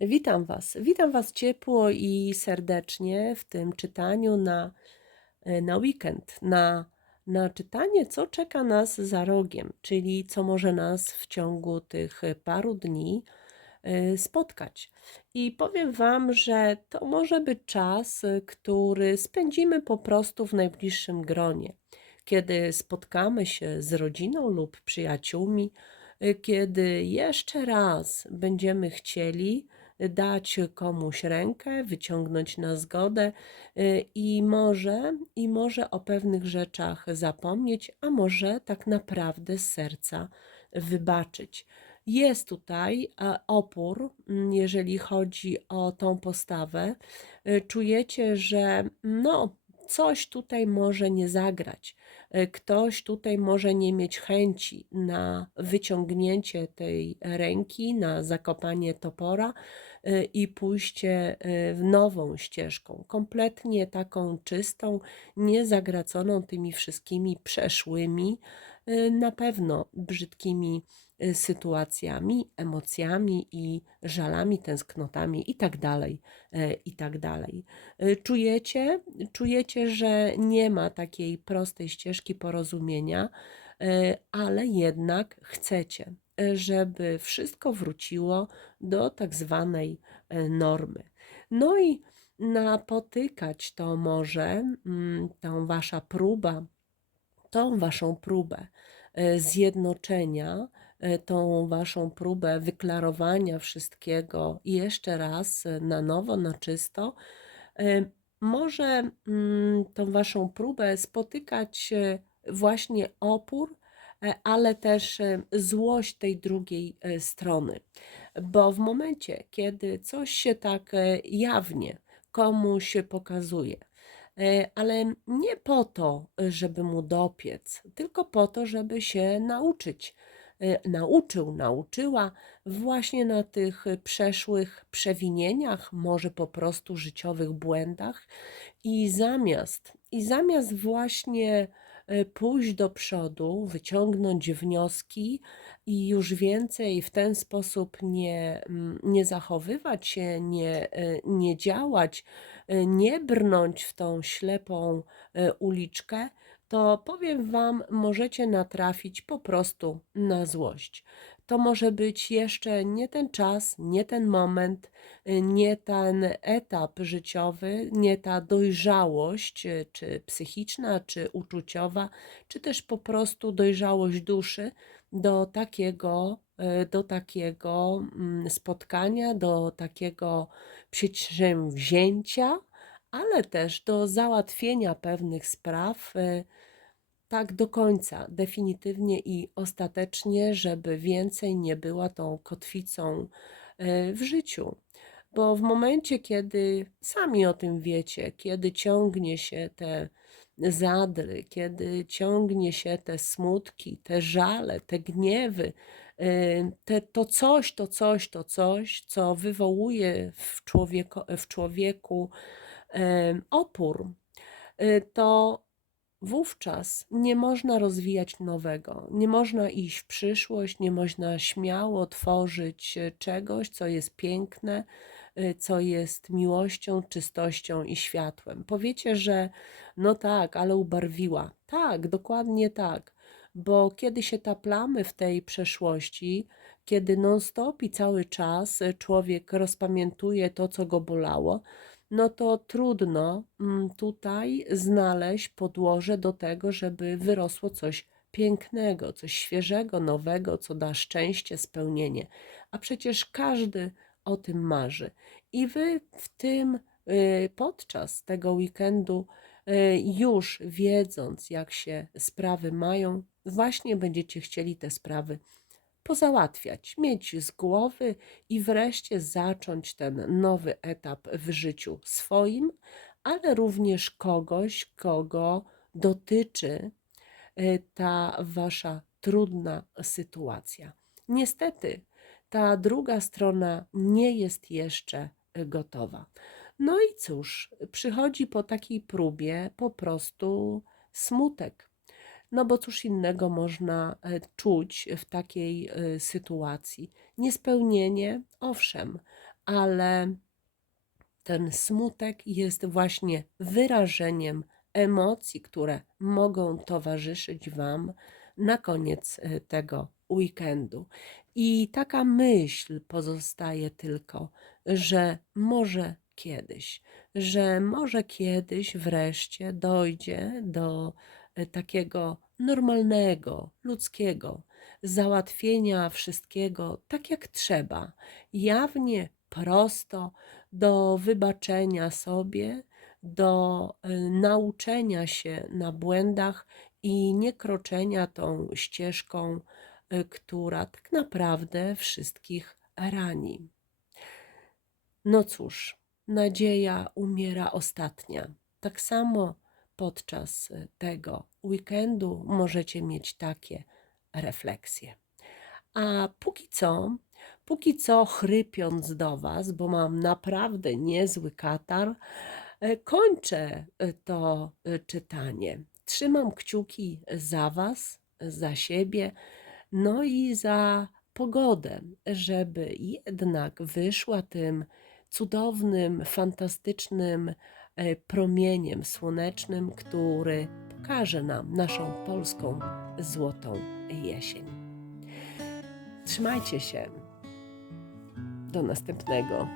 Witam Was. Witam Was ciepło i serdecznie w tym czytaniu na, e, na weekend, na, na czytanie, co czeka nas za rogiem, czyli co może nas w ciągu tych paru dni e, spotkać. I powiem Wam, że to może być czas, który spędzimy po prostu w najbliższym gronie, kiedy spotkamy się z rodziną lub przyjaciółmi, e, kiedy jeszcze raz będziemy chcieli dać komuś rękę, wyciągnąć na zgodę y, i może, i może o pewnych rzeczach zapomnieć, a może tak naprawdę z serca wybaczyć. Jest tutaj e, opór, mm, jeżeli chodzi o tą postawę. Y, Czujecie, że no, coś tutaj może nie zagrać. E, Ktoś tutaj może nie mieć chęci na wyciągnięcie tej ręki, na zakopanie topora e, i pójście e, w nową ścieżką, kompletnie taką czystą, niezagraconą tymi wszystkimi przeszłymi, na pewno brzydkimi sytuacjami, emocjami i żalami, tęsknotami itd. itd. Y, czujecie, czujecie, że nie ma takiej prostej ścieżki porozumienia, y, ale jednak chcecie, żeby wszystko wróciło do tak zwanej normy. No i napotykać to może mm, tą wasza próba tą waszą próbę e, zjednoczenia, e, tą waszą próbę wyklarowania wszystkiego jeszcze raz e, na nowo, na czysto, może mm, tą waszą próbę spotykać właśnie opór, ale też złość tej drugiej strony. Bo w momencie, kiedy coś się tak jawnie komuś pokazuje, E, ale nie po to, żeby mu dopiec, tylko po to, żeby się nauczyć. E, nauczył, nauczyła właśnie na tych przeszłych przewinieniach, może po prostu życiowych błędach. I zamiast, i zamiast właśnie e, pójść do przodu, wyciągnąć wnioski i już więcej w ten sposób nie, nie zachowywać się, nie, nie działać, Y, nie brnąć w tą ślepą y, uliczkę, to powiem Wam, możecie natrafić po prostu na złość. To może być jeszcze nie ten czas, nie ten moment, y, nie ten etap życiowy, nie ta dojrzałość, czy psychiczna, czy uczuciowa, czy też po prostu dojrzałość duszy do takiego, do takiego mm, spotkania, do takiego przedsięwzięcia, ale też do załatwienia pewnych spraw y, tak do końca, definitywnie i ostatecznie, żeby więcej nie była tą kotwicą y, w życiu. Bo w momencie, kiedy sami o tym wiecie, kiedy ciągnie się te zadry, kiedy ciągnie się te smutki, te żale, te gniewy, te, to coś, to coś, to coś, co wywołuje w człowieku, w człowieku opór, y, to wówczas nie można rozwijać nowego, nie można iść w przyszłość, nie można śmiało tworzyć e, czegoś, co jest piękne, e, co jest miłością, czystością i światłem. Powiecie, że no tak, ale ubarwiła. Tak, dokładnie tak bo kiedy się taplamy w tej przeszłości, kiedy non-stop i cały czas e, człowiek rozpamiętuje to, co go bolało, no to trudno mm, tutaj znaleźć podłoże do tego, żeby wyrosło coś pięknego, coś świeżego, nowego, co da szczęście, spełnienie. A przecież każdy o tym marzy. I wy w tym, y, podczas tego weekendu, y, już wiedząc, jak się sprawy mają, właśnie będziecie chcieli te sprawy pozałatwiać, mieć z głowy i wreszcie zacząć ten nowy etap w życiu swoim, ale również kogoś, kogo dotyczy e, ta wasza trudna sytuacja. Niestety, ta druga strona nie jest jeszcze gotowa. No i cóż, przychodzi po takiej próbie po prostu smutek no bo cóż innego można e, czuć w takiej e, sytuacji? Niespełnienie, owszem, ale ten smutek jest właśnie wyrażeniem emocji, które mogą towarzyszyć Wam na koniec e, tego weekendu. I taka myśl pozostaje tylko, że może kiedyś, że może kiedyś wreszcie dojdzie do takiego normalnego, ludzkiego załatwienia wszystkiego tak jak trzeba, jawnie, prosto, do wybaczenia sobie, do y, nauczenia się na błędach i nie kroczenia tą ścieżką, y, która tak naprawdę wszystkich rani. No cóż, nadzieja umiera ostatnia. Tak samo podczas y, tego weekendu możecie mieć takie refleksje. A póki co, póki co chrypiąc do Was, bo mam naprawdę niezły katar, e, kończę e, to czytanie. Trzymam kciuki za Was, za siebie, no i za pogodę, żeby jednak wyszła tym cudownym, fantastycznym promieniem słonecznym, który pokaże nam naszą polską złotą jesień. Trzymajcie się. Do następnego.